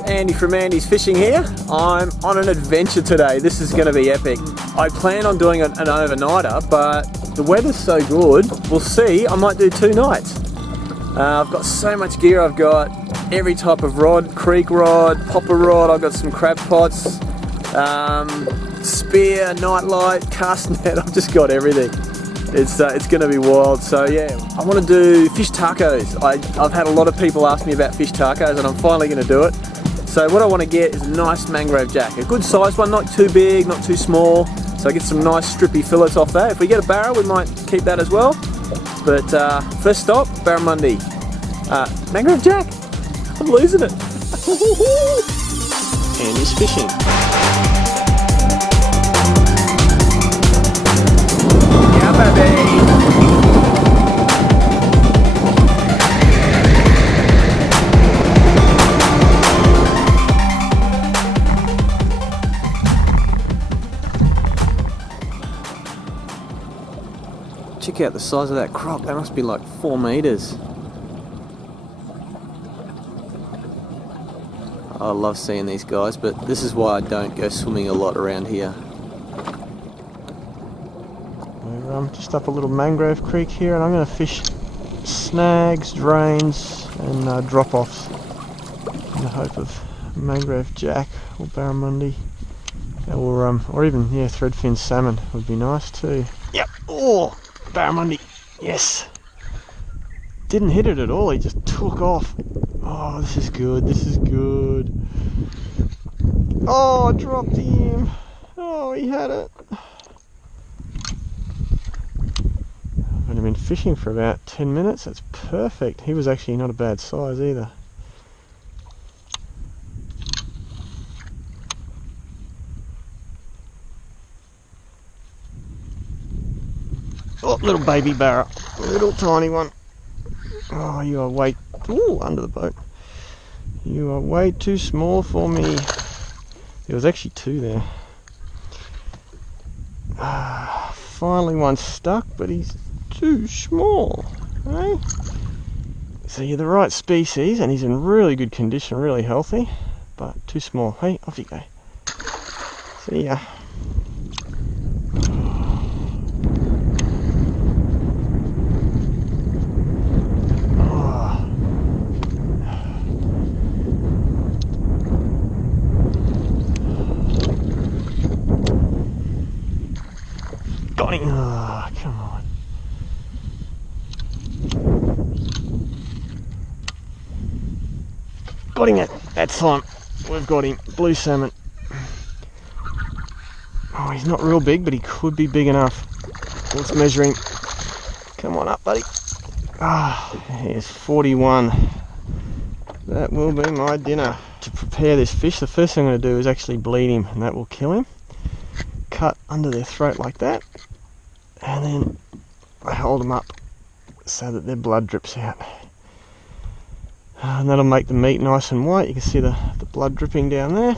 It's Andy from Andy's Fishing here. I'm on an adventure today. This is going to be epic. I plan on doing an overnighter, but the weather's so good, we'll see. I might do 2 nights. I've got so much gear. I've got every type of rod, creek rod, popper rod. I've got some crab pots, spear, nightlight, cast net. I've just got everything. It's going to be wild. So yeah, I want to do fish tacos. I've had a lot of people ask me about fish tacos, and I'm finally going to do it. So what I want to get is a nice mangrove jack, a good sized one, not too big, not too small. So I get some nice strippy fillets off that. If we get a barra, we might keep that as well. But first stop, barramundi. Mangrove jack. I'm losing it. Andy's fishing. Yeah, baby. Check out the size of that crop. That must be like 4 meters. I love seeing these guys, but this is why I don't go swimming a lot around here. We're just up a little mangrove creek here, and I'm going to fish snags, drains, and drop-offs in the hope of mangrove jack or barramundi, or even threadfin salmon would be nice too. Yep. Oh, barramundi. Yes. Didn't hit it at all. He just took off. Oh, this is good. This is good. Oh, I dropped him. Oh, he had it. I've only been fishing for about 10 minutes. That's perfect. He was actually not a bad size either. Oh, little baby barra. Little tiny one. Oh, you are way... Ooh, under the boat. You are way too small for me. There was actually 2 there. Finally one stuck, but he's too small. Eh? So you're the right species, and he's in really good condition, really healthy, but too small. Hey, off you go. See ya. Got him! Oh, come on. Got him that time. We've got him. Blue salmon. Oh, he's not real big, but he could be big enough. Let's measure him. Come on up, buddy. Ah, here's 41. That will be my dinner. To prepare this fish, the first thing I'm going to do is actually bleed him, and that will kill him. Cut under their throat like that, and then I hold them up so that their blood drips out, and that'll make the meat nice and white. You can see the blood dripping down there.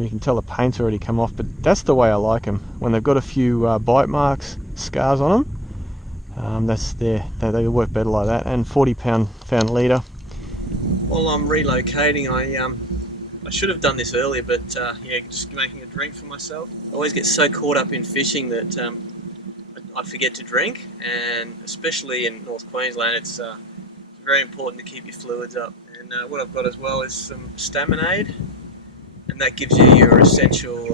You can tell the paint's already come off, but that's the way I like them, when they've got a few bite marks, scars on them. They work better like that. And 40 pound litre. While I'm relocating, I should have done this earlier, but yeah, just making a drink for myself. I always get so caught up in fishing that I forget to drink, and especially in North Queensland, it's very important to keep your fluids up. And what I've got as well is some Staminade, and that gives you your essential,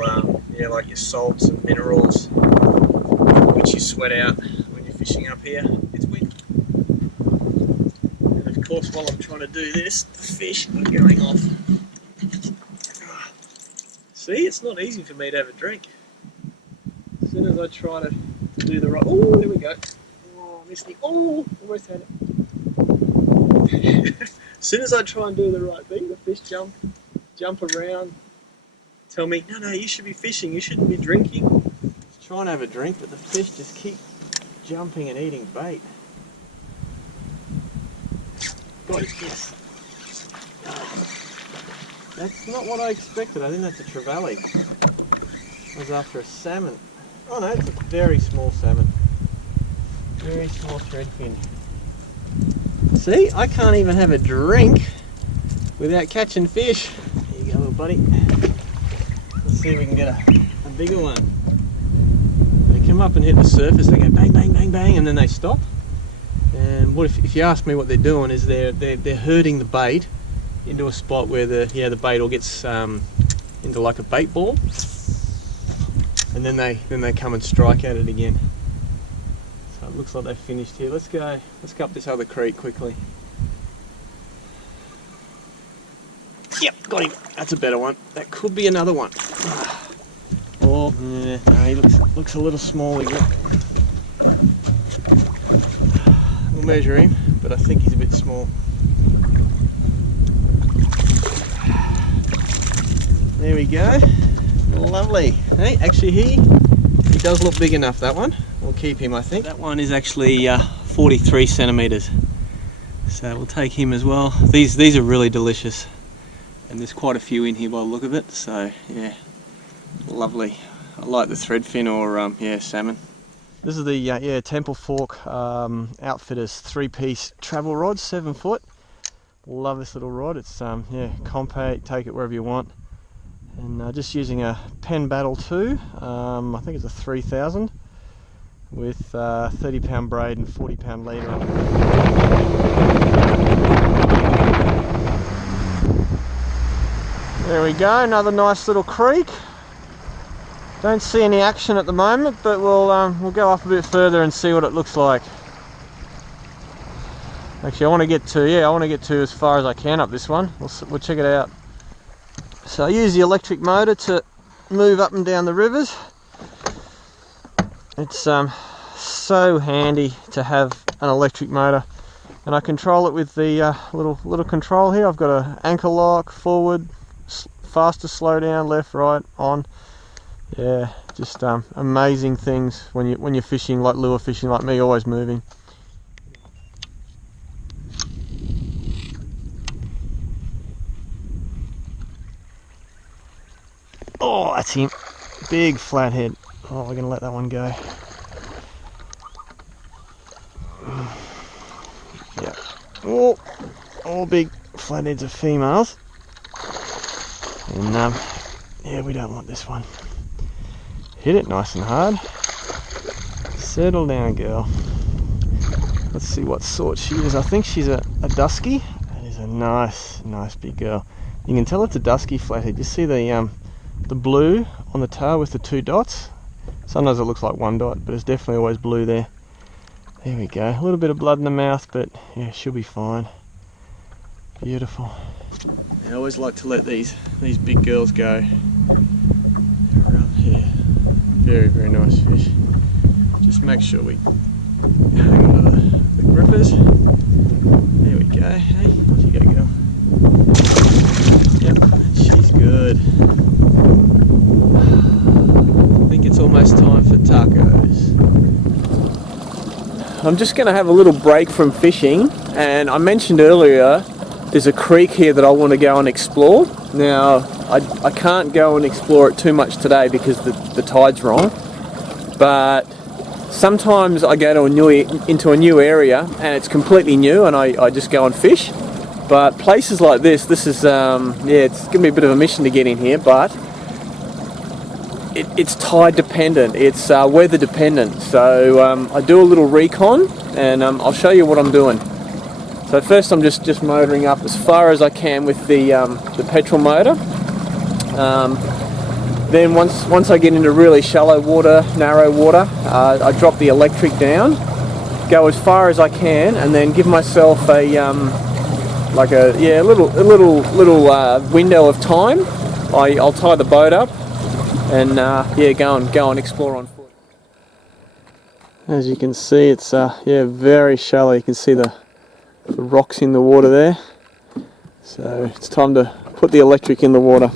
like your salts and minerals, which you sweat out when you're fishing up here. It's wind. And of course, while I'm trying to do this, the fish are going off. See, it's not easy for me to have a drink. As soon as I try to do the right... Oh, there we go. Oh, I missed the... Oh, almost had it. As soon as I try and do the right thing, the fish jump around, tell me, no, you should be fishing, you shouldn't be drinking. I was trying to have a drink, but the fish just keep jumping and eating bait. Got it, yes. That's not what I expected. I think that's a Trevally. I was after a salmon. Oh no, it's a very small salmon. Very small threadfin. See, I can't even have a drink without catching fish. Here you go, little buddy. Let's see if we can get a bigger one. They come up and hit the surface, they go bang, bang, bang, bang, and then they stop. And what if you ask me what they're doing is they're herding the bait into a spot where the bait all gets into like a bait ball, and then they come and strike at it again. So it looks like they've finished here. Let's go up this other creek quickly. Yep, got him. That's a better one. That could be another one. Oh, yeah, no, he looks a little small again. We'll measure him, but I think he's a bit small. There we go. Lovely. Hey, actually he does look big enough, that one. We'll keep him, I think. That one is actually 43 centimeters. So we'll take him as well. These are really delicious. And there's quite a few in here by the look of it, so yeah, lovely. I like the threadfin or yeah, salmon. This is the Temple Fork Outfitters 3-piece travel rod, 7 foot. Love this little rod. It's yeah, compact. Take it wherever you want. And just using a Penn Battle 2. I think it's a 3000 with 30-pound braid and 40-pound leader on it. There we go, another nice little creek. Don't see any action at the moment, but we'll go up a bit further and see what it looks like. Actually, I want to get to as far as I can up this one. We'll check it out. So I use the electric motor to move up and down the rivers. It's so handy to have an electric motor, and I control it with the little control here. I've got an anchor lock, forward, faster, slow down, left, right, on. Yeah, just amazing things when you're fishing, like lure fishing like me, always moving. Oh, that's him. Big flathead. Oh, we're gonna let that one go. Yeah. Oh, all big flatheads are females. And yeah, we don't want this one. Hit it nice and hard. Settle down, girl. Let's see what sort she is. I think she's a dusky. That is a nice big girl. You can tell it's a dusky flathead. You see the blue on the tail with the 2 dots. Sometimes it looks like 1 dot, but it's definitely always blue there. There we go. A little bit of blood in the mouth, but yeah, she'll be fine. Beautiful. I always like to let these big girls go. They're up here. Very nice fish. Just make sure we hang on to the grippers. There we go. Hey, off you go, girl. Yep, she's good. I think it's almost time for tacos. I'm just going to have a little break from fishing, and I mentioned earlier there's a creek here that I want to go and explore. Now I can't go and explore it too much today because the tide's wrong, but sometimes I go to into a new area and it's completely new and I just go and fish. But places like this is yeah, it's going to be a bit of a mission to get in here, but it's tide dependent, it's weather dependent, so I do a little recon and I'll show you what I'm doing. So first I'm just motoring up as far as I can with the petrol motor. Then once I get into really shallow water, narrow water, I drop the electric down, go as far as I can, and then give myself a like a little window of time. I'll tie the boat up and yeah, go and explore on foot. As you can see, it's yeah, very shallow. You can see the rocks in the water there, so it's time to put the electric in the water.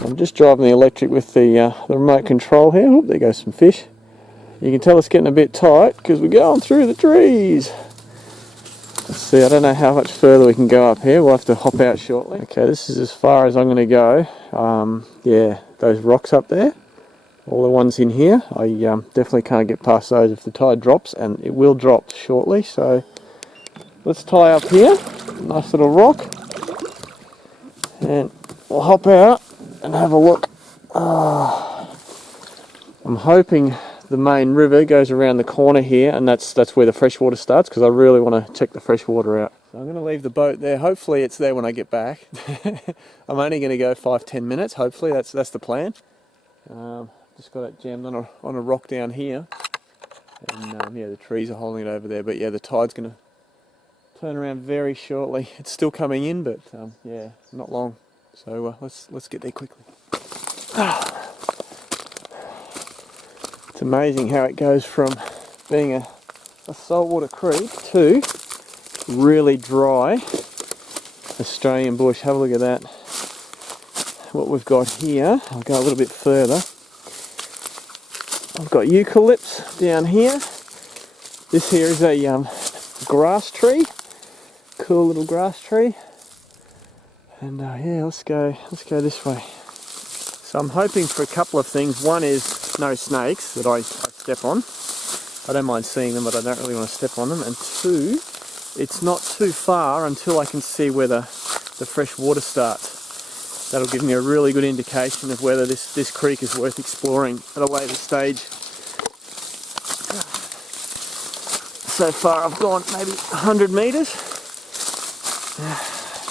I'm just driving the electric with the remote control here. Oh, there goes some fish. You can tell it's getting a bit tight because we're going through the trees. Let's see, I don't know how much further we can go up here. We'll have to hop out shortly. Okay, this is as far as I'm going to go. Yeah, those rocks up there, all the ones in here, I definitely can't get past those if the tide drops, and it will drop shortly. So let's tie up here, nice little rock, And we'll hop out and have a look. I'm hoping the main river goes around the corner here, and that's where the freshwater starts, because I really want to check the freshwater out. So I'm going to leave the boat there. Hopefully it's there when I get back. I'm only going to go 5-10 minutes. Hopefully that's the plan. Just got it jammed on a rock down here, and yeah, the trees are holding it over there. But yeah, the tide's going to turn around very shortly. It's still coming in, but yeah, not long. So let's get there quickly. It's amazing how it goes from being a saltwater creek to really dry Australian bush. Have a look at that. What we've got here, I'll go a little bit further. I've got eucalypts down here. This here is a grass tree, cool little grass tree. And yeah, let's go this way. So I'm hoping for a couple of things. One is no snakes that I step on. I don't mind seeing them, but I don't really want to step on them. And two, it's not too far until I can see where the fresh water starts. That'll give me a really good indication of whether this creek is worth exploring at a later stage. So far I've gone maybe 100 metres.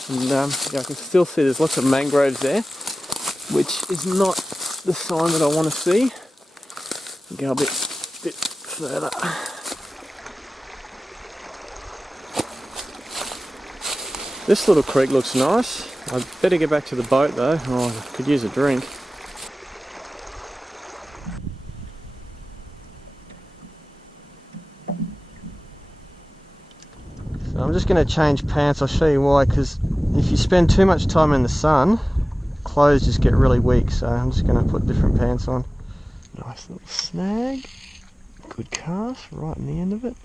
And yeah, I can still see there's lots of mangroves there, which is not the sign that I want to see. Go a bit further. This little creek looks nice. I'd better get back to the boat though. Oh, I could use a drink. So I'm just going to change pants. I'll show you why, because if you spend too much time in the sun, clothes just get really weak. So I'm just going to put different pants on. Nice little snag. Good cast right in the end of it.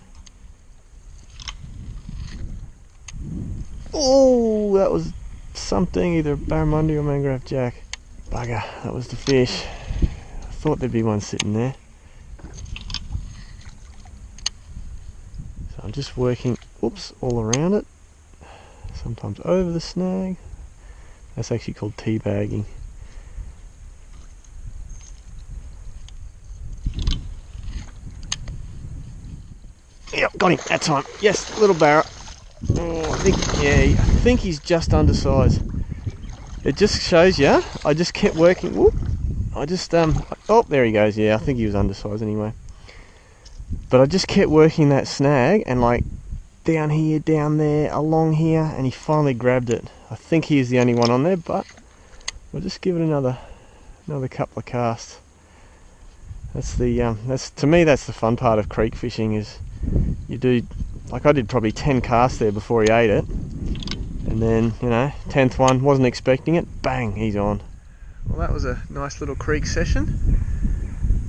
Oh, that was something, either barramundi or mangrove jack. Bugger, that was the fish. I thought there'd be one sitting there. So I'm just working, all around it. Sometimes over the snag. That's actually called teabagging. Yep, got him that time. Yes, little barra. Oh, I think he's just undersized. It just shows you. I just kept working. Whoop. I just oh, there he goes. Yeah, I think he was undersized anyway. But I just kept working that snag, and like down here, down there, along here, and he finally grabbed it. I think he's the only one on there, but we'll just give it another couple of casts. That's to me that's the fun part of creek fishing, is you do, like I did probably 10 casts there before he ate it, and then 10th one, wasn't expecting it, bang, he's on. Well, that was a nice little creek session.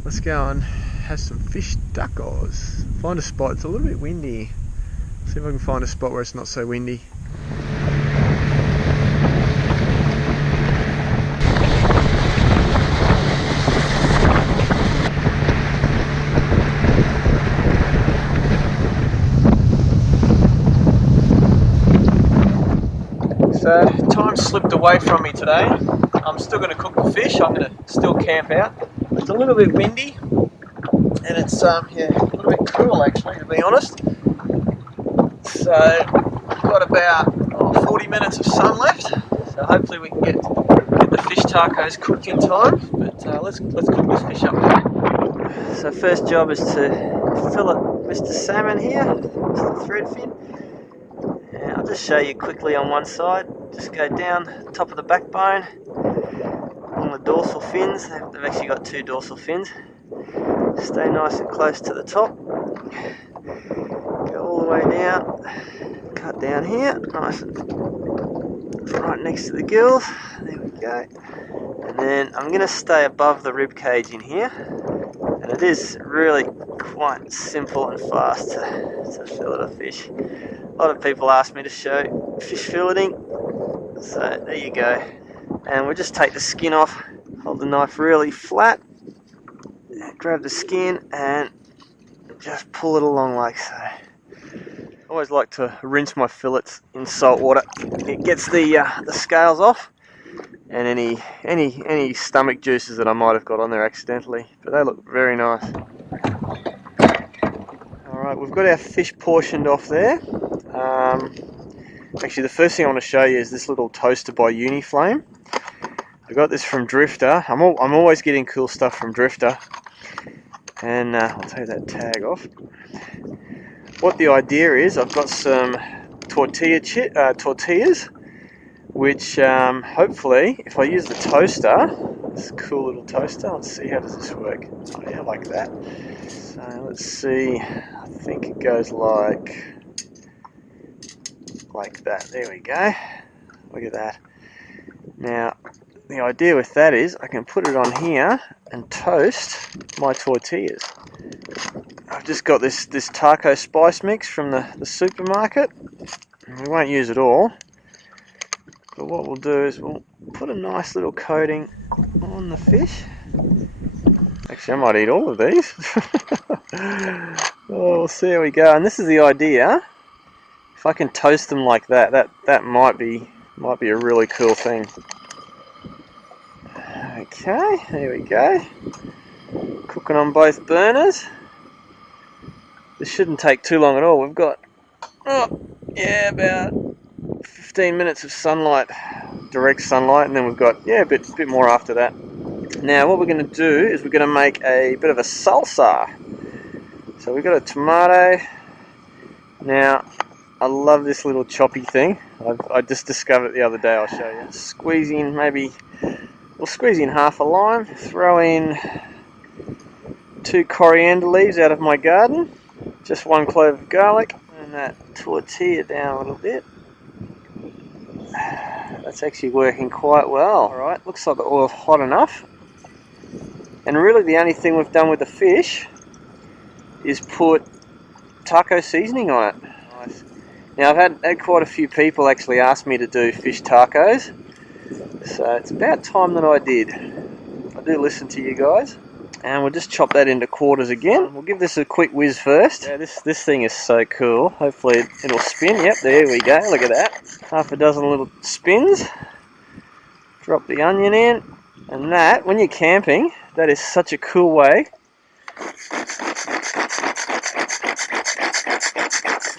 Let's go and have some fish tacos. Find a spot. It's a little bit windy. See if I can find a spot where it's not so windy. So time slipped away from me today. I'm still going to cook the fish. I'm going to still camp out. It's a little bit windy, and it's yeah, a little bit cool actually, to be honest. So I've got about 40 minutes of sun left. So hopefully we can get the fish tacos cooked in time. But let's cook this fish up. So first job is to fillet Mr. Salmon here, Mr. Threadfin. And I'll just show you quickly on one side. Just go down top of the backbone, on the dorsal fins. They've actually got 2 dorsal fins. Stay nice and close to the top. Go all the way down. Cut down here, nice and right next to the gills. There we go. And then I'm going to stay above the rib cage in here. And it is really quite simple and fast to fillet a fish. A lot of people ask me to show fish filleting, so there you go. And we'll just take the skin off, hold the knife really flat, grab the skin and just pull it along like so. I always like to rinse my fillets in salt water. It gets the scales off, and any stomach juices that I might have got on there accidentally. But they look very nice. Alright, we've got our fish portioned off there. Actually, the first thing I want to show you is this little toaster by Uniflame. I got this from Drifter. I'm always getting cool stuff from Drifter. And I'll take that tag off. What the idea is, I've got some tortillas, which hopefully, if I use the toaster, this cool little toaster, let's see, how does this work? Oh yeah, like that. So let's see, I think it goes like that. There we go. Look at that. Now, the idea with that is I can put it on here and toast my tortillas. I've just got this taco spice mix from the supermarket. We won't use it all, but what we'll do is we'll put a nice little coating on the fish. Actually, I might eat all of these. Oh, we'll see how we go. And this is the idea. If I can toast them like that, that might be a really cool thing. Okay, there we go. Cooking on both burners. This shouldn't take too long at all. We've got, about 15 minutes of sunlight, direct sunlight, and then we've got, a bit more after that. Now, what we're going to do is we're going to make a bit of a salsa. So we've got a tomato. Now, I love this little choppy thing. I just discovered it the other day. I'll show you. We'll squeeze in half a lime, throw in 2 coriander leaves out of my garden, just 1 clove of garlic, and that tortilla down a little bit. That's actually working quite well. Alright, looks like the oil's hot enough. And really the only thing we've done with the fish is put taco seasoning on it. Nice. Now I've had quite a few people actually ask me to do fish tacos, so it's about time that I did. I do listen to you guys. And we'll just chop that into quarters again. We'll give this a quick whiz first. Yeah, this thing is so cool. Hopefully it'll spin. Yep, there we go. Look at that. Half a dozen little spins. Drop the onion in. And that, when you're camping, that is such a cool way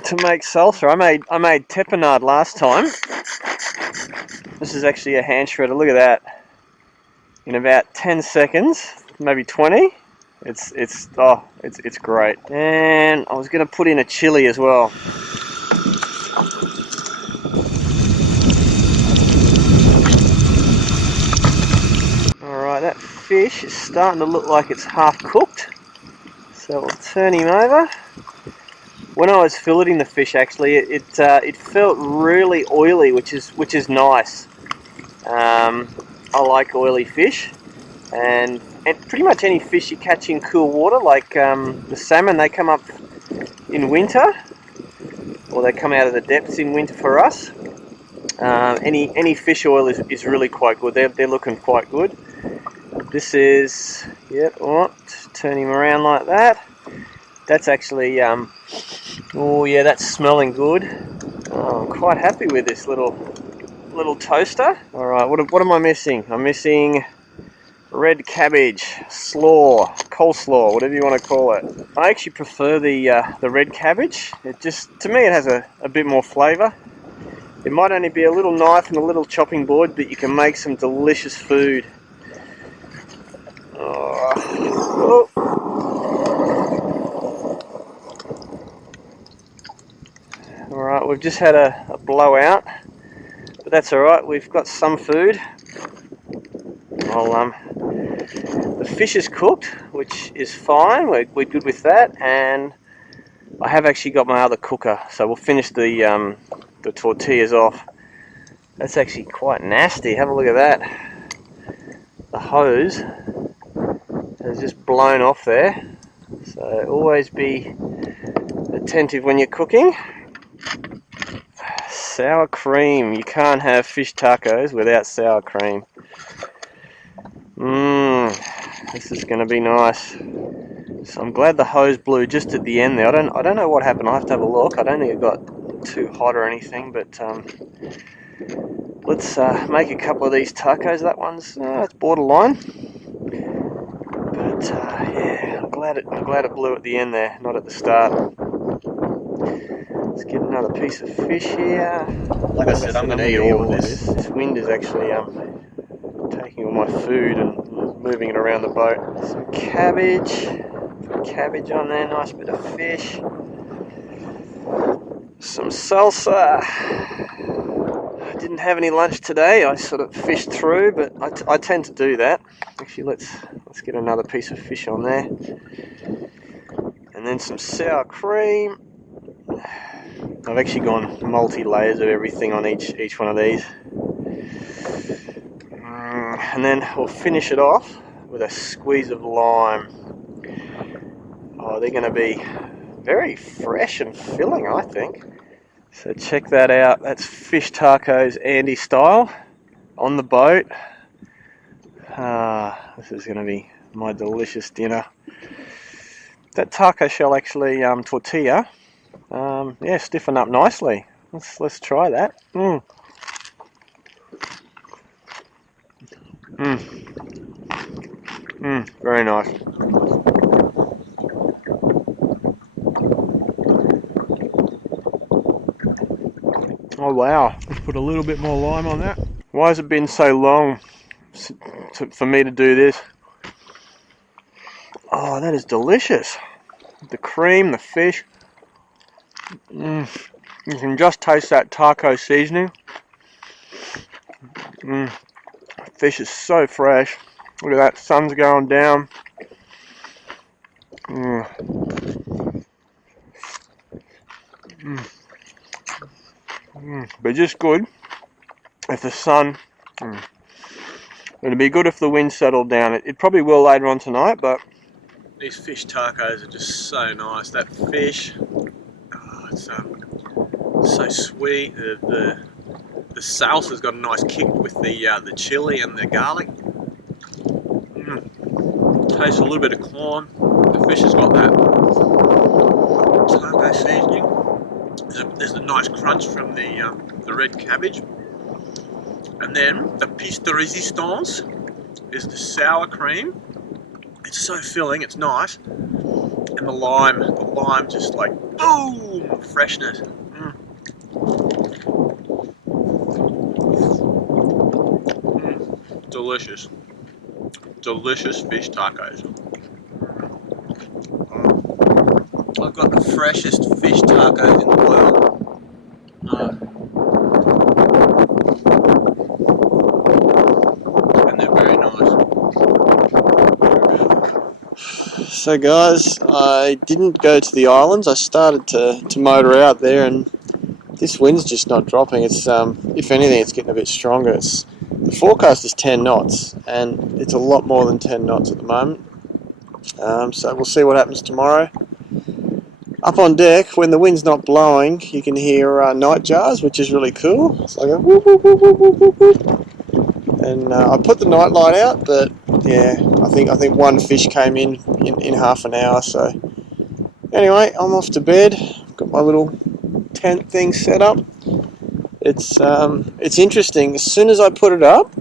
to make salsa. I made tapenade last time. This is actually a hand shredder. Look at that. In about 10 seconds. Maybe 20. It's great. And I was going to put in a chili as well. Alright, that fish is starting to look like it's half cooked. So we'll turn him over. When I was filleting the fish, actually, it felt really oily, which is nice. I like oily fish. And pretty much any fish you catch in cool water, like the salmon, they come up in winter, or they come out of the depths in winter for us. Any fish oil is really quite good. They're looking quite good. This is, turn him around like that. That's actually, that's smelling good. I'm quite happy with this little toaster. All right, what am I missing? I'm missing red cabbage, slaw, coleslaw, whatever you want to call it. I actually prefer the red cabbage. It just, to me, it has a bit more flavour. It might only be a little knife and a little chopping board, but you can make some delicious food. Oh. Alright, we've just had a blowout, but that's alright, we've got some food. The fish is cooked, which is fine. We're good with that, and I have actually got my other cooker, so we'll finish the tortillas off. That's actually quite nasty. Have a look at that. The hose has just blown off there, so always be attentive when you're cooking. Sour cream. You can't have fish tacos without sour cream. This is going to be nice. So I'm glad the hose blew just at the end there. I don't know what happened. I have to have a look. I don't think it got too hot or anything, but let's make a couple of these tacos. That one's it's borderline, but yeah, I'm glad it blew at the end there, not at the start. Let's get another piece of fish here. Like I said, I'm going to eat all of this. This wind is actually taking all my food and moving it around the boat. Some cabbage on there, nice bit of fish. Some salsa. I didn't have any lunch today. I sort of fished through, but I tend to do that. Actually, let's get another piece of fish on there, and then some sour cream. I've actually gone multi-layers of everything on each one of these, and then we'll finish it off with a squeeze of lime. Oh, they're going to be very fresh and filling, I think. So check that out. That's fish tacos Andy style on the boat. This is going to be my delicious dinner. That taco shell actually tortilla, yeah, stiffen up nicely. Let's try that. Very nice. Oh wow, let's put a little bit more lime on that. Why has it been so long for me to do this? Oh, that is delicious. The cream, the fish. You can just taste that taco seasoning. Fish is so fresh. Look at that, sun's going down. But just good if the sun. It'd be good if the wind settled down. It probably will later on tonight, but these fish tacos are just so nice. That fish, it's so sweet. The salsa's got a nice kick with the chili and the garlic. Tastes a little bit of corn. The fish has got that taco seasoning. There's a nice crunch from the red cabbage, and then the piece de resistance is the sour cream. It's so filling, it's nice, and the lime just like boom, freshness. Delicious fish tacos. I've got the freshest fish tacos in the world. And they're very nice. So guys, I didn't go to the islands. I started to motor out there, and this wind's just not dropping. It's if anything, it's getting a bit stronger. The forecast is 10 knots, and it's a lot more than 10 knots at the moment. So we'll see what happens tomorrow. Up on deck, when the wind's not blowing, you can hear night jars, which is really cool. It's like a whoop, whoop, whoop, whoop, whoop, whoop. And I put the night light out, but yeah, I think one fish came in half an hour. So anyway, I'm off to bed. Got my little tent thing set up. It's interesting. As soon as I put it up,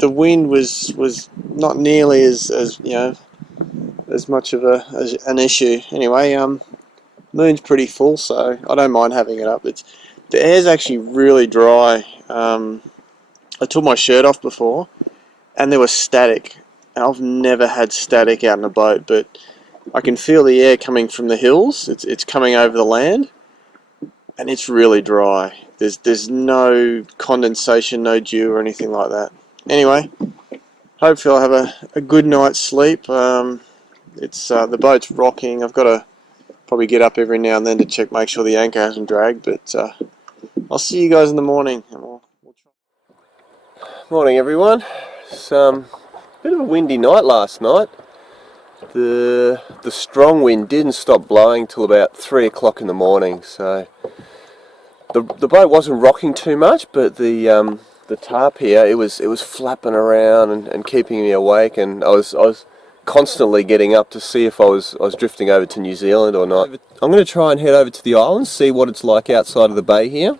the wind was not nearly as you know, as much of an issue. Anyway, moon's pretty full, so I don't mind having it up. The air's actually really dry. I took my shirt off before, and there was static. I've never had static out in a boat, but I can feel the air coming from the hills. It's coming over the land, and it's really dry. There's no condensation, no dew or anything like that. Anyway, hopefully I'll have a good night's sleep. The boat's rocking. I've got to probably get up every now and then to make sure the anchor hasn't dragged, but I'll see you guys in the morning. Morning everyone. It's a bit of a windy night last night. The strong wind didn't stop blowing till about 3 o'clock in the morning, so the boat wasn't rocking too much, but the tarp here, it was flapping around and keeping me awake, and I was constantly getting up to see if I was drifting over to New Zealand or not. I'm going to try and head over to the islands, see what it's like outside of the bay here.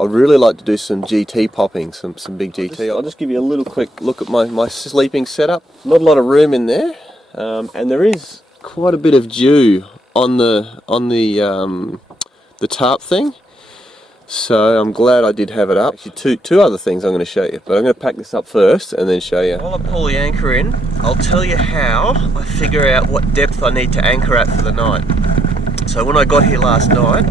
I'd really like to do some GT popping, some big GT. I'll just give you a little quick look at my sleeping setup. Not a lot of room in there, and there is quite a bit of dew on the tarp thing. So I'm glad I did have it up. Actually, two other things I'm going to show you, but I'm going to pack this up first and then show you. While I pull the anchor in, I'll tell you how I figure out what depth I need to anchor at for the night. So when I got here last night,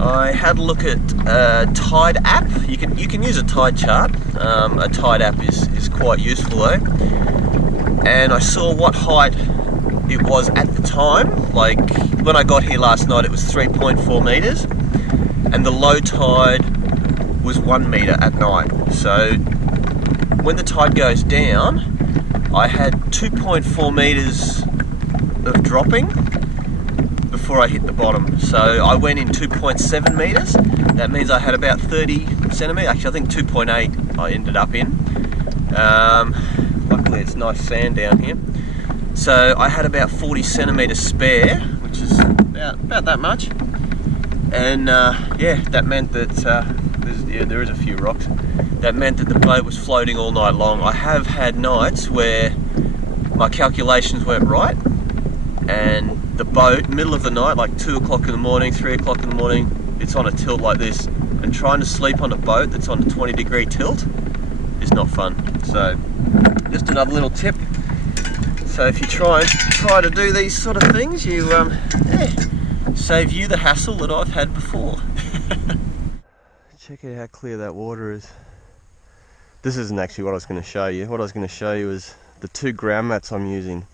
I had a look at a tide app. You can use a tide chart. A tide app is quite useful though. And I saw what height it was at the time. Like when I got here last night, it was 3.4 meters. And the low tide was 1 meter at night. So when the tide goes down, I had 2.4 meters of dropping before I hit the bottom. So I went in 2.7 meters. That means I had about 30 centimeters. Actually, I think 2.8 I ended up in. Luckily it's nice sand down here. So I had about 40 centimeters spare, which is about that much. And yeah, that meant that there is a few rocks. That meant that the boat was floating all night long. I have had nights where my calculations weren't right, and the boat, middle of the night, like 2 o'clock in the morning, 3 o'clock in the morning, it's on a tilt like this. And trying to sleep on a boat that's on a 20-degree tilt is not fun. So, just another little tip. So if you try to do these sort of things, you save you the hassle that I've had before. Check out how clear that water is. This isn't actually what I was going to show you. What I was going to show you is the 2 ground mats I'm using.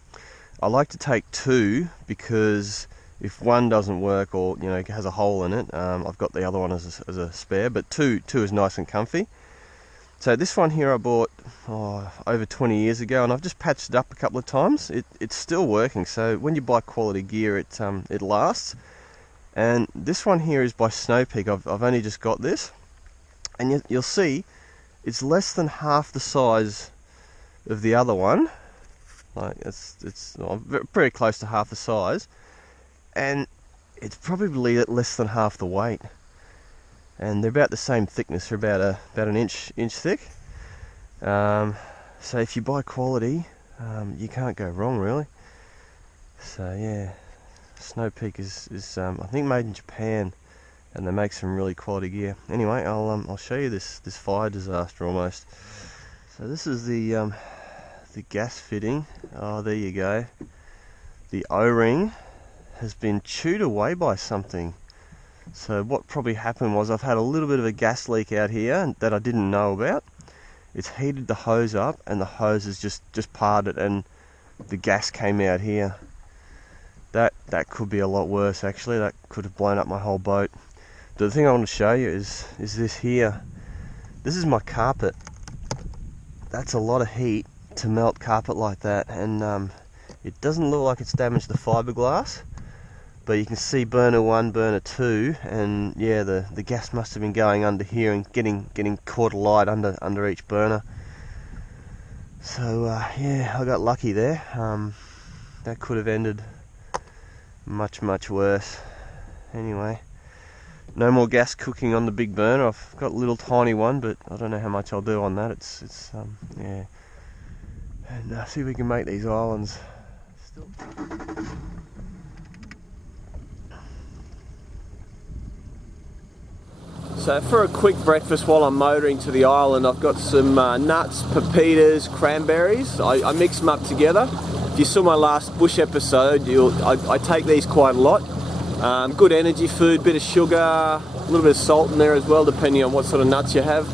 I like to take 2 because if one doesn't work or it has a hole in it, I've got the other one as a spare, but two is nice and comfy. So this one here I bought over 20 years ago, and I've just patched it up a couple of times. It's still working, so when you buy quality gear it lasts. And this one here is by Snow Peak. I've only just got this, and you'll see it's less than half the size of the other one. Like it's pretty close to half the size, and it's probably less than half the weight. And they're about the same thickness. They're about an inch thick. So if you buy quality, you can't go wrong really. So yeah, Snow Peak is I think made in Japan, and they make some really quality gear. Anyway, I'll show you this fire disaster almost. So this is the gas fitting. Oh, there you go. The O-ring has been chewed away by something. So what probably happened was I've had a little bit of a gas leak out here that I didn't know about. It's heated the hose up, and the hose has just parted, and the gas came out here. That could be a lot worse actually. That could have blown up my whole boat. The thing I want to show you is this here. This is my carpet. That's a lot of heat to melt carpet like that, and it doesn't look like it's damaged the fiberglass. But you can see burner 1, burner 2, and yeah, the gas must have been going under here and getting caught alight under each burner. So yeah, I got lucky there. That could have ended much worse. Anyway, no more gas cooking on the big burner. I've got a little tiny one, but I don't know how much I'll do on that. It's yeah. And see if we can make these islands still. So for a quick breakfast while I'm motoring to the island, I've got some nuts, pepitas, cranberries. I mix them up together. If you saw my last bush episode, I take these quite a lot. Good energy food, bit of sugar, a little bit of salt in there as well, depending on what sort of nuts you have.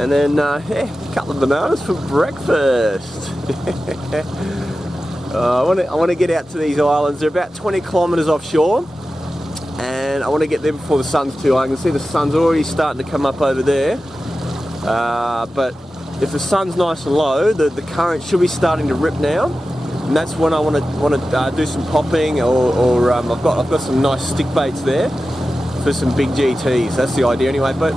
And then yeah, a couple of bananas for breakfast. I want to get out to these islands. They're about 20 kilometers offshore. And I want to get there before the sun's too high. I can see the sun's already starting to come up over there. But if the sun's nice and low, the current should be starting to rip now. And that's when I want to do some popping, or I've got some nice stick baits there for some big GTs. That's the idea anyway. But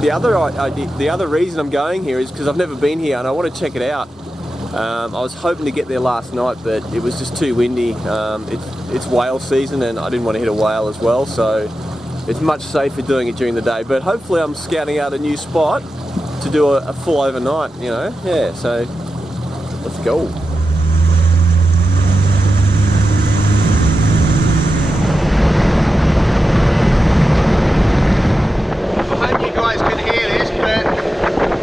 the other reason I'm going here is because I've never been here and I want to check it out. I was hoping to get there last night, but it was just too windy. It's whale season, and I didn't want to hit a whale as well, so it's much safer doing it during the day. But hopefully I'm scouting out a new spot to do a full overnight, you know. Yeah, so let's go. I hope you guys can hear this, but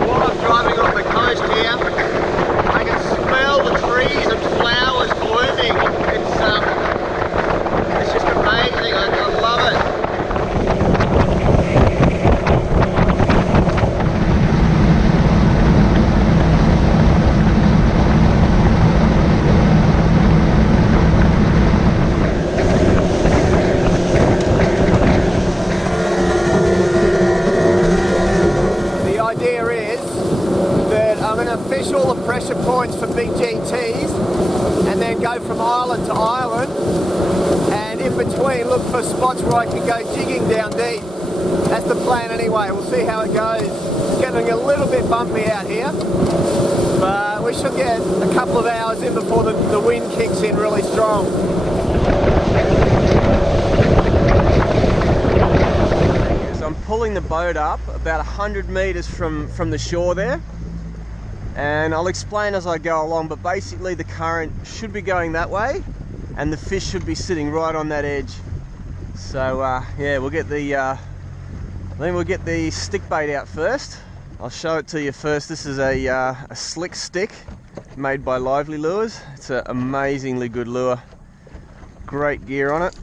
while I'm driving off the coast here, I can smell the trees and flowers blooming. It's just amazing. I love it. Fish all the pressure points for big GTs and then go from island to island, and in between look for spots where I can go jigging down deep. That's the plan anyway. We'll see how it goes. It's getting a little bit bumpy out here, but we should get a couple of hours in before the wind kicks in really strong. So I'm pulling the boat up about 100 meters from the shore there. And I'll explain as I go along, but basically the current should be going that way and the fish should be sitting right on that edge. So yeah, we'll get the stick bait out first. I'll show it to you first. This is a slick stick made by Lively Lures. It's an amazingly good lure, great gear on it,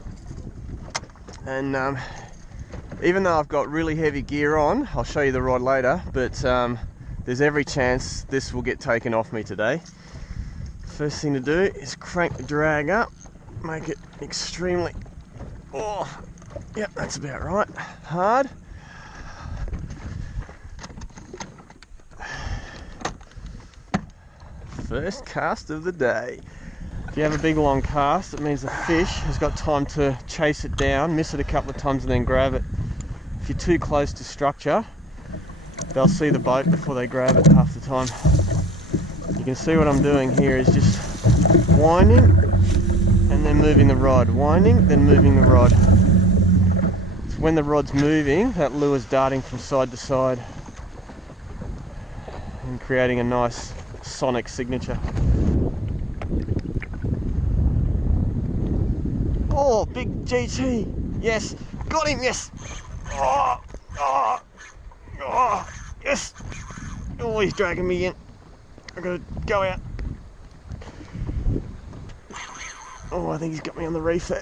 and even though I've got really heavy gear on, I'll show you the rod later, but there's every chance this will get taken off me today. First thing to do is crank the drag up, make it extremely, oh, yep, that's about right, hard. First cast of the day. If you have a big long cast, it means the fish has got time to chase it down, miss it a couple of times and then grab it. If you're too close to structure, they'll see the boat before they grab it half the time. You can see what I'm doing here is just winding and then moving the rod, winding, then moving the rod. So when the rod's moving, that lure's darting from side to side and creating a nice sonic signature. Oh, big GT, yes, got him, yes. Oh, oh, oh. Yes! Oh, he's dragging me in. I've got to go out. Oh, I think he's got me on the reef there.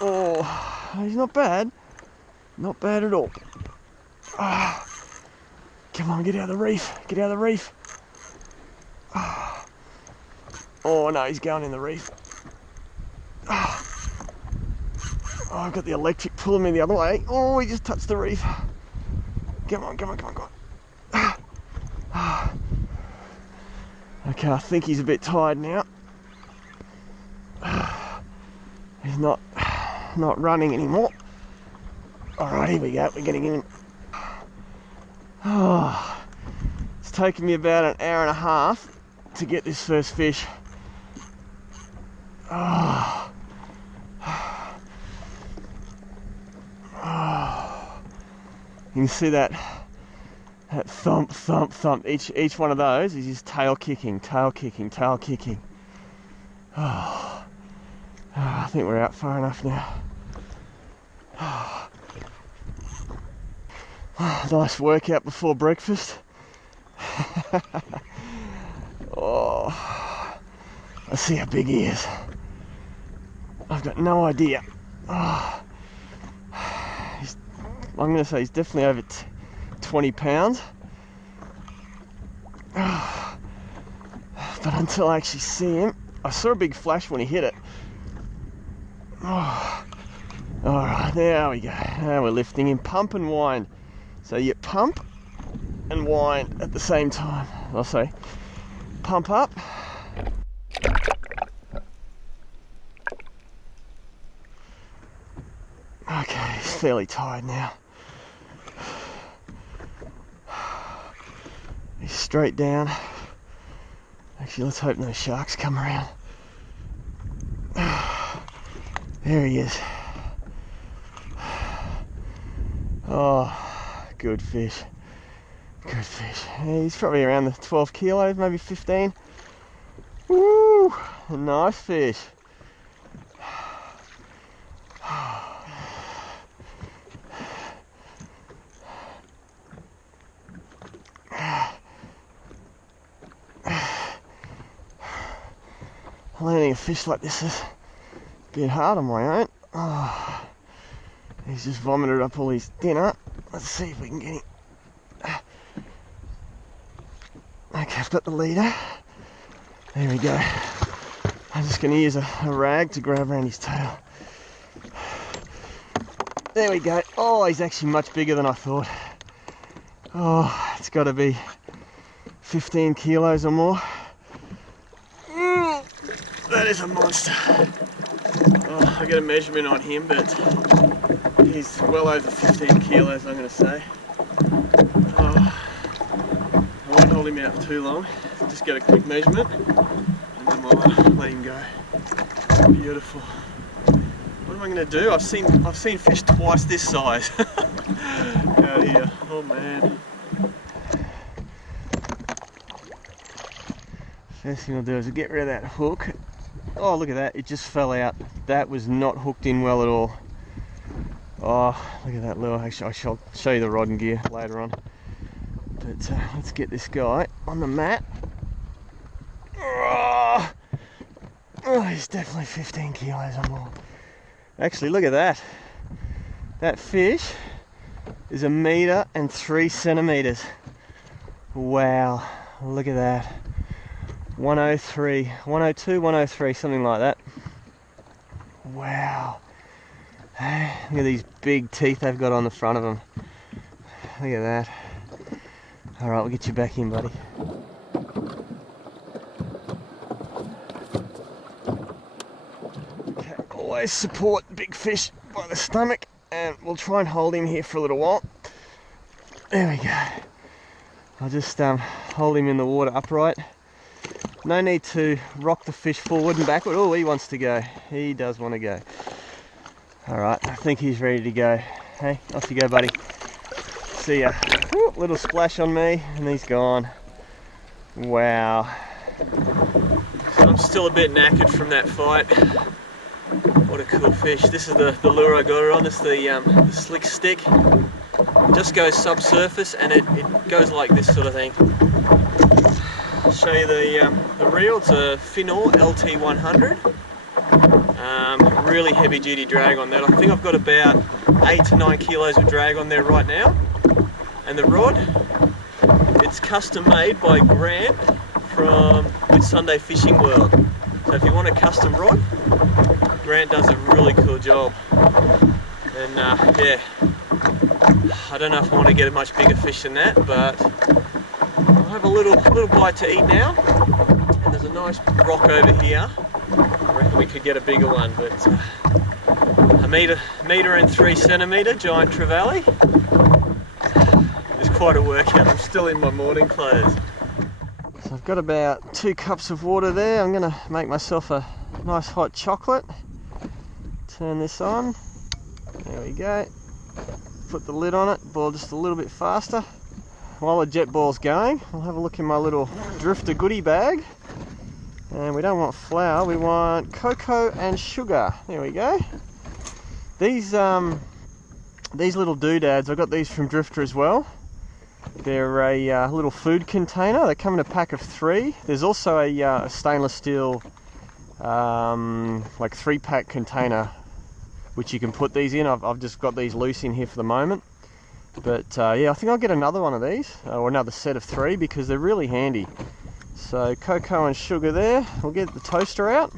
Oh, he's not bad. Not bad at all. Come on, get out of the reef. Get out of the reef. Oh no, he's going in the reef. Oh, I've got the electric pulling me the other way. Oh, he just touched the reef. Come on, come on, come on, come on. Okay, I think he's a bit tired now. He's not running anymore. Alright, here we go, we're getting in. Oh, it's taken me about an hour and a half to get this first fish. Oh. Oh. You can see that thump, thump, thump. Each one of those is just tail kicking, tail kicking, tail kicking. Oh. Oh, I think we're out far enough now. Oh. Oh, nice workout before breakfast. Oh, let's see how big he is. I've got no idea. Oh. I'm going to say he's definitely over 20 pounds. Oh. But until I actually see him, I saw a big flash when he hit it. Oh. Alright, there we go. Now we're lifting him. Pump and wind. So you pump and wind at the same time. I'll say pump up. Okay, he's fairly tired now. He's straight down. Actually Actually, let's hope no sharks come around. There he is. Oh, good fish. Good fish. He's probably around the 12 kilos, maybe 15. Woo! A nice fish. Landing a fish like this is a bit hard on my own. Oh, he's just vomited up all his dinner. Let's see if we can get him. Okay, I've got the leader. There we go. I'm just going to use a rag to grab around his tail. There we go. Oh, he's actually much bigger than I thought. Oh, it's got to be 15 kilos or more. That is a monster. Oh, I got a measurement on him, but he's well over 15 kilos, I'm going to say. Oh, I won't hold him out for too long. Just get a quick measurement, and then we'll let him go. Beautiful. What am I going to do? I've seen fish twice this size out here. Oh man. First thing I'll do is get rid of that hook. Oh, look at that, it just fell out. That was not hooked in well at all. Oh, look at that lure. Actually, I shall show you the rod and gear later on. But let's get this guy on the mat. Oh, he's definitely 15 kilos or more. Actually, look at that. That fish is 1 meter and 3 centimeters. Wow, look at that. 103, 102, 103, something like that. Wow. Hey, look at these big teeth they've got on the front of them. Look at that. Alright, we'll get you back in, buddy. Okay, always support big fish by the stomach, and we'll try and hold him here for a little while. There we go. I'll just hold him in the water upright. No need to rock the fish forward and backward. Oh, he wants to go. He does want to go. Alright, I think he's ready to go. Hey, off you go, buddy. See ya. Ooh, little splash on me, and he's gone. Wow. So I'm still a bit knackered from that fight. What a cool fish. This is the lure I got her on. It's the slick stick. It just goes subsurface, and it goes like this sort of thing. I'll show you the reel. It's a Finor LT100. Really heavy duty drag on that. I think I've got about 8 to 9 kilos of drag on there right now. And the rod, it's custom made by Grant from Sunday Fishing World. So if you want a custom rod, Grant does a really cool job. And yeah, I don't know if I want to get a much bigger fish than that, but I'll have a little bite to eat now. And there's a nice rock over here. I reckon we could get a bigger one, but 1 meter and 3 centimeter Giant Trevally. It's quite a workout. I'm still in my morning clothes. So I've got about 2 cups of water there. I'm going to make myself a nice hot chocolate. Turn this on. There we go. Put the lid on it, boil just a little bit faster. While the jet boil's going, I'll have a look in my little drifter goodie bag. And we don't want flour, we want cocoa and sugar. There we go. These little doodads, I got these from Drifter as well. They're a little food container. They come in a pack of 3. There's also a stainless steel like 3-pack container which you can put these in. I've just got these loose in here for the moment. But yeah, I think I'll get another one of these, or another set of 3, because they're really handy. So cocoa and sugar there. We'll get the toaster out,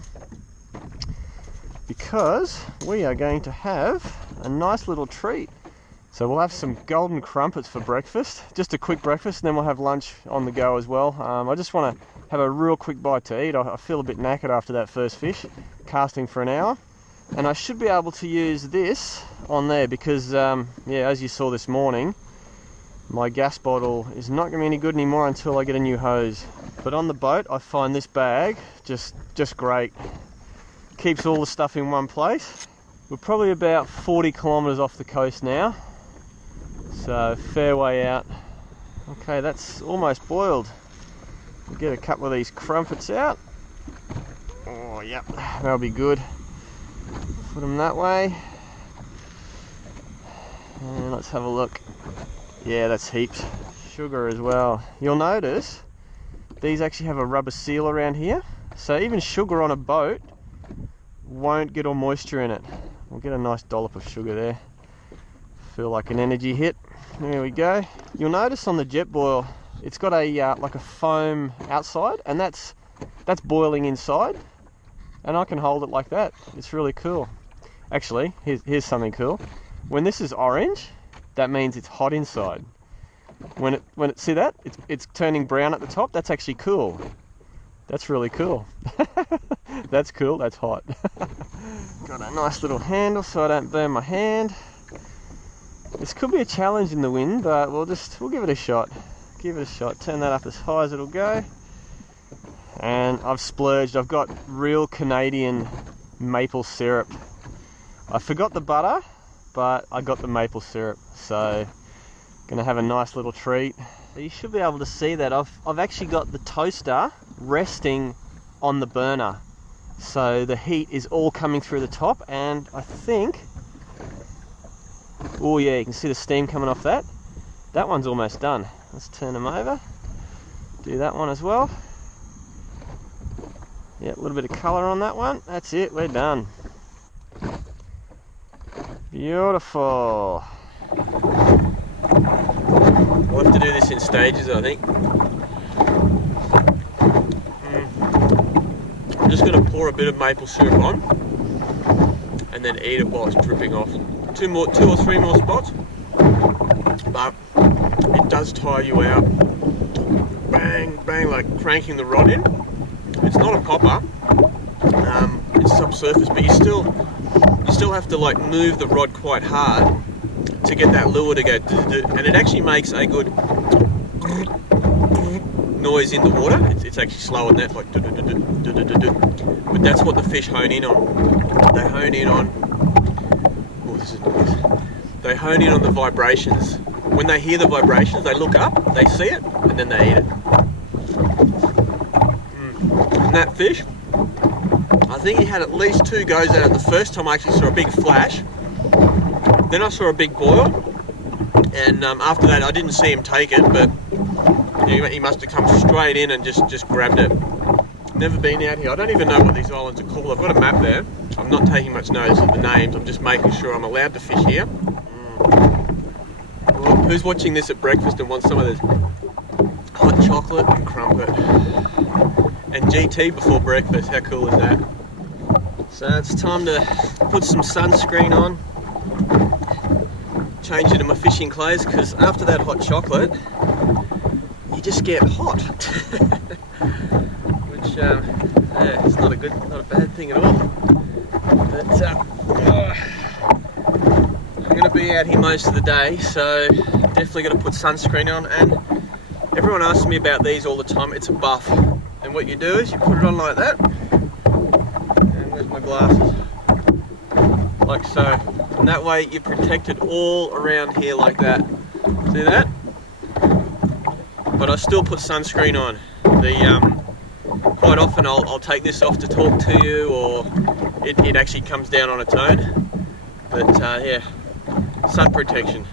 because we are going to have a nice little treat. So we'll have some golden crumpets for breakfast, just a quick breakfast, and then we'll have lunch on the go as well. I just want to have a real quick bite to eat. I feel a bit knackered after that first fish, casting for an hour. And I should be able to use this on there because, yeah, as you saw this morning, My gas bottle is not going to be any good anymore until I get a new hose. But on the boat, I find this bag just great. Keeps all the stuff in one place. We're probably about 40 kilometers off the coast now, so fair way out. Okay, that's almost boiled. We'll get a couple of these crumpets out. Oh, yep, that'll be good. Put them that way. And let's have a look. Yeah, that's heaps. Sugar as well. You'll notice these actually have a rubber seal around here, so even sugar on a boat won't get all moisture in it. We'll get a nice dollop of sugar there. Feel like an energy hit. There we go. You'll notice on the jet boil, it's got a like a foam outside, and that's boiling inside. And I can hold it like that. It's really cool. Actually, here's something cool. When this is orange, that means it's hot inside. When it see that? It's turning brown at the top. That's actually cool. That's really cool. That's cool. That's hot. Got a nice little handle so I don't burn my hand. This could be a challenge in the wind, but we'll give it a shot. Give it a shot. Turn that up as high as it'll go. And I've splurged. I've got real Canadian maple syrup. I forgot the butter, but I got the maple syrup. So, gonna have a nice little treat. You should be able to see that I've actually got the toaster resting on the burner. So the heat is all coming through the top, and I think, oh yeah, you can see the steam coming off that. That one's almost done. Let's turn them over. Do that one as well. Yeah, a little bit of colour on that one. That's it, we're done. Beautiful. We'll have to do this in stages, I think. I'm just going to pour a bit of maple syrup on and then eat it while it's dripping off. Two or three more spots, but it does tire you out. Bang, bang, like cranking the rod in. It's not a popper, it's subsurface, but you still have to like move the rod quite hard to get that lure to go, and it actually makes a good noise in the water. It's actually slower than that, like, but that's what the fish hone in on. They hone in on, oh, this is nice. They hone in on the vibrations. When they hear the vibrations, they look up, they see it, and then they eat it. And that fish, I think he had at least 2 goes at it. The first time I actually saw a big flash, then I saw a big boil, and after that I didn't see him take it, but he must have come straight in and just grabbed it. Never been out here. I don't even know what these islands are called. I've got a map there. I'm not taking much notice of the names. I'm just making sure I'm allowed to fish here. Well, who's watching this at breakfast and wants some of this hot chocolate and crumpet and GT before breakfast? How cool is that? So it's time to put some sunscreen on, change into my fishing clothes, because after that hot chocolate you just get hot. Which yeah, it's not a bad thing at all. But I'm going to be out here most of the day, so definitely going to put sunscreen on. And everyone asks me about these all the time. It's a buff, and what you do is you put it on like that, and where's my glasses? Like so, and that way you're protected all around here like that. See that? But I still put sunscreen on. Quite often I'll take this off to talk to you, or it actually comes down on its own. But yeah, sun protection.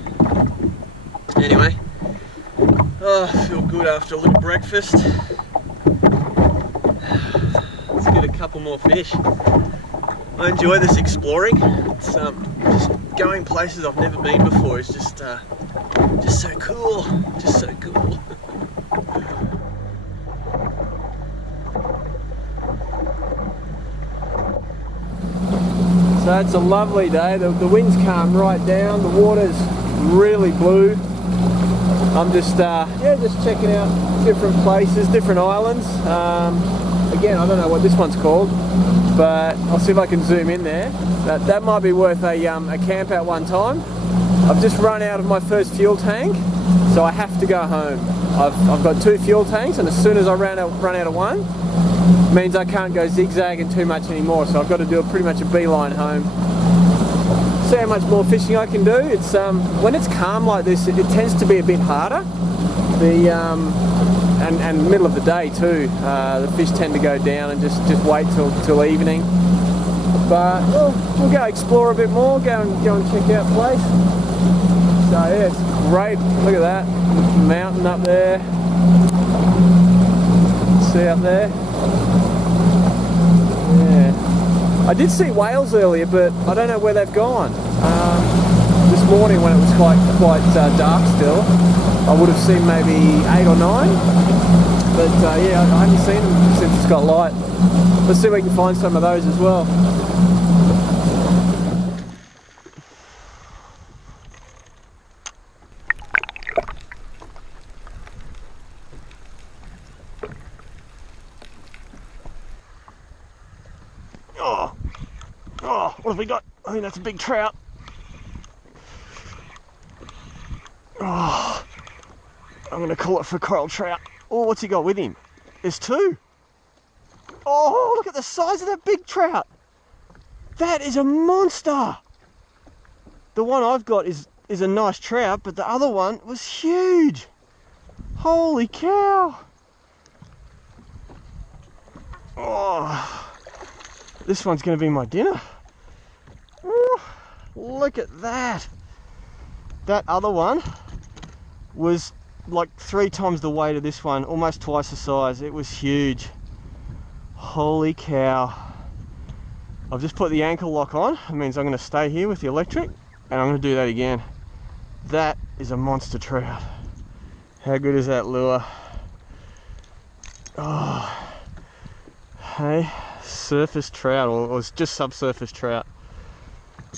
Anyway, oh, I feel good after a little breakfast. Let's get a couple more fish. I enjoy this exploring. It's just going places I've never been before. It's just so cool. Just so cool. So it's a lovely day. The wind's calmed right down. The water's really blue. I'm just checking out different places, different islands. Again, I don't know what this one's called, but I'll see if I can zoom in there. That might be worth a camp out one time. I've just run out of my first fuel tank, so I have to go home. I've got 2 fuel tanks, and as soon as I run out of one, means I can't go zigzagging too much anymore, so I've got to do pretty much a beeline home. See how much more fishing I can do. It's when it's calm like this, it tends to be a bit harder. And middle of the day too, the fish tend to go down and just wait till evening. But we'll go explore a bit more, go and check out the place. So yeah, it's great. Look at that mountain up there. See up there? Yeah. I did see whales earlier, but I don't know where they've gone. This morning when it was quite dark still, I would have seen maybe 8 or 9. But yeah, I haven't seen them since it's got light. Let's see if we can find some of those as well. Oh, what have we got? I think that's a big trout. Oh, I'm going to call it for Coral Trout. Oh, what's he got with him? There's 2. Oh, look at the size of that big trout. That is a monster. The one I've got is a nice trout, but the other one was huge. Holy cow. Oh, this one's going to be my dinner. Ooh, look at that. That other one was like 3 times the weight of this one, almost twice the size. It was huge. Holy cow. I've just put the ankle lock on. It means I'm going to stay here with the electric, and I'm going to do that again. That is a monster trout. How good is that lure? Oh, hey, surface trout, or it's just subsurface trout.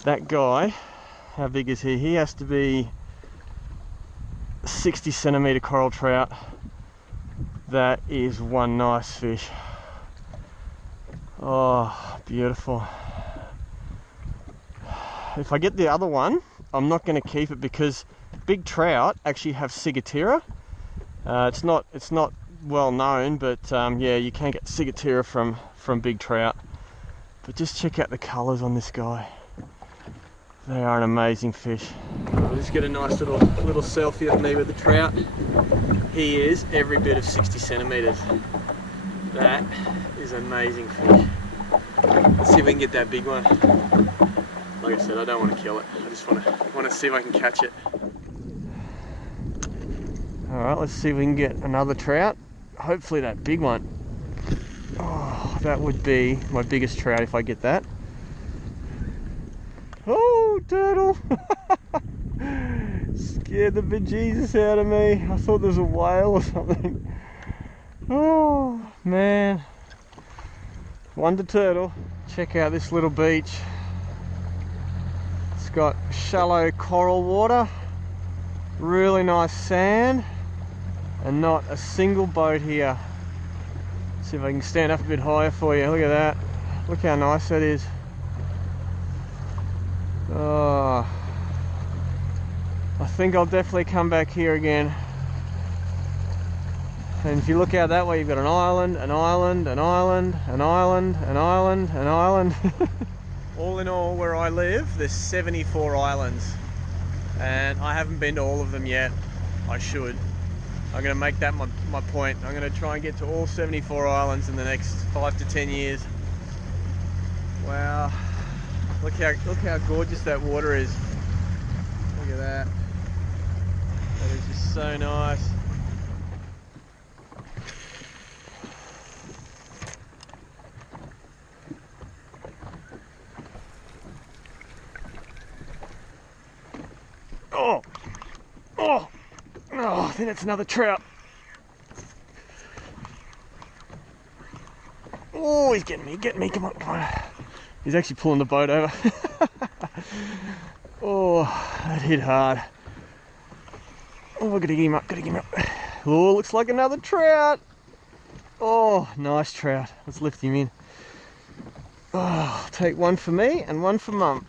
That guy, how big is he? He has to be 60 centimeter coral trout. That is one nice fish. Oh, beautiful. If I get the other one, I'm not going to keep it because big trout actually have ciguatera. It's not well known, but yeah, you can get ciguatera from big trout. But just check out the colours on this guy. They are an amazing fish. I'll just get a nice little selfie of me with the trout. He is every bit of 60 centimetres. That is an amazing fish. Let's see if we can get that big one. Like I said, I don't want to kill it. I just want to see if I can catch it. Alright, let's see if we can get another trout. Hopefully that big one. Oh, that would be my biggest trout if I get that. Oh, turtle! Scared the bejesus out of me. I thought there was a whale or something. Oh, man. Wonder turtle. Check out this little beach. It's got shallow coral water, really nice sand, and not a single boat here. See if I can stand up a bit higher for you. Look at that. Look how nice that is. Oh, I think I'll definitely come back here again. And if you look out that way, you've got an island, an island, an island, an island, an island, an island. All in all, where I live, there's 74 islands. And I haven't been to all of them yet. I should. I'm going to make that my point. I'm going to try and get to all 74 islands in the next 5 to 10 years. Wow. Look how gorgeous that water is. Look at that. That is just so nice. Oh, oh, oh, I think that's another trout. Oh, he's getting me, come on. He's actually pulling the boat over. Oh, that hit hard. Oh, gotta get him up, Oh, looks like another trout. Oh, nice trout. Let's lift him in. Oh, I'll take one for me and one for Mum.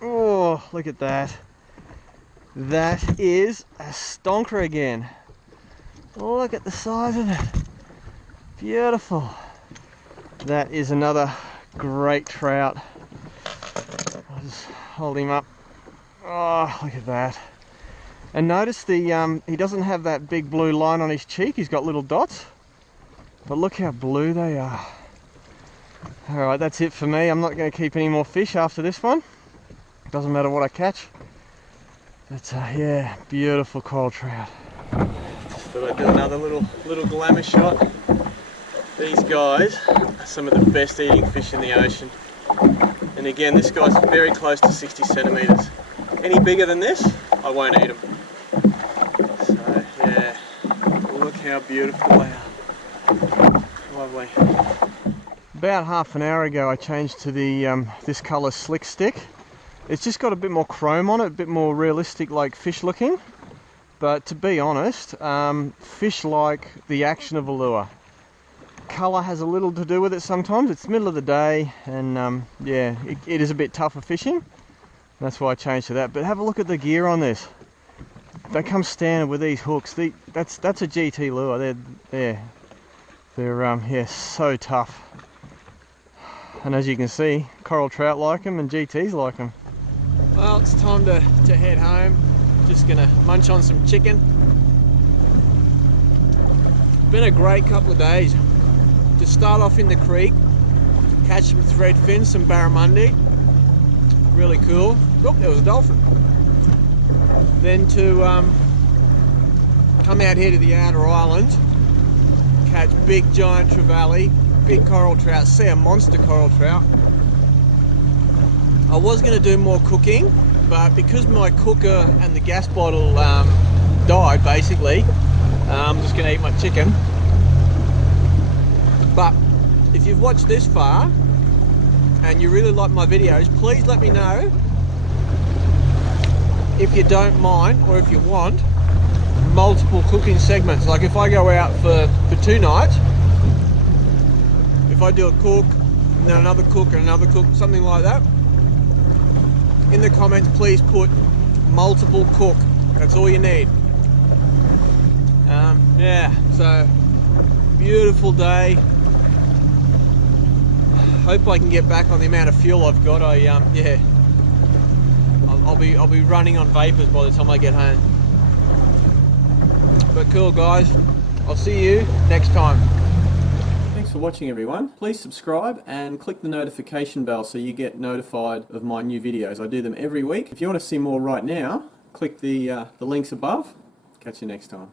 Oh, look at that. That is a stonker again. Look at the size of it. Beautiful. That is another great trout. I'll just hold him up. Oh, look at that. And notice the he doesn't have that big blue line on his cheek. He's got little dots. But look how blue they are. Alright, that's it for me. I'm not going to keep any more fish after this one. Doesn't matter what I catch. But yeah, beautiful coral trout. Just thought I'd do another little glamour shot. These guys are some of the best eating fish in the ocean. And again, this guy's very close to 60 centimetres. Any bigger than this, I won't eat them. So yeah, look how beautiful they are. Lovely. About half an hour ago I changed to the this colour slick stick. It's just got a bit more chrome on it, a bit more realistic, like fish looking. But to be honest, fish like the action of a lure. Colour has a little to do with it sometimes. It's middle of the day and yeah, it is a bit tougher fishing. That's why I changed to that. But have a look at the gear on this. They come standard with these hooks. That's a GT lure. They're yeah, so tough. And as you can see, coral trout like them and GTs like them. Well, it's time to head home. Just gonna munch on some chicken. Been a great couple of days. To start off in the creek, catch some threadfin, some barramundi. Really cool. Oh, there was a dolphin. Then to come out here to the outer islands, catch big giant trevally, big coral trout, see a monster coral trout. I was going to do more cooking, but because my cooker and the gas bottle died basically, I'm just going to eat my chicken. But if you've watched this far and you really like my videos, please let me know if you don't mind, or if you want multiple cooking segments. Like if I go out for 2 nights, if I do a cook and then another cook and another cook, something like that, in the comments please put multiple cook. That's all you need. Yeah, so beautiful day. Hope I can get back on the amount of fuel I've got. Yeah, I'll be running on vapors by the time I get home. But cool guys, I'll see you next time. Thanks for watching everyone. Please subscribe and click the notification bell so you get notified of my new videos. I do them every week. If you want to see more right now, click the links above. Catch you next time.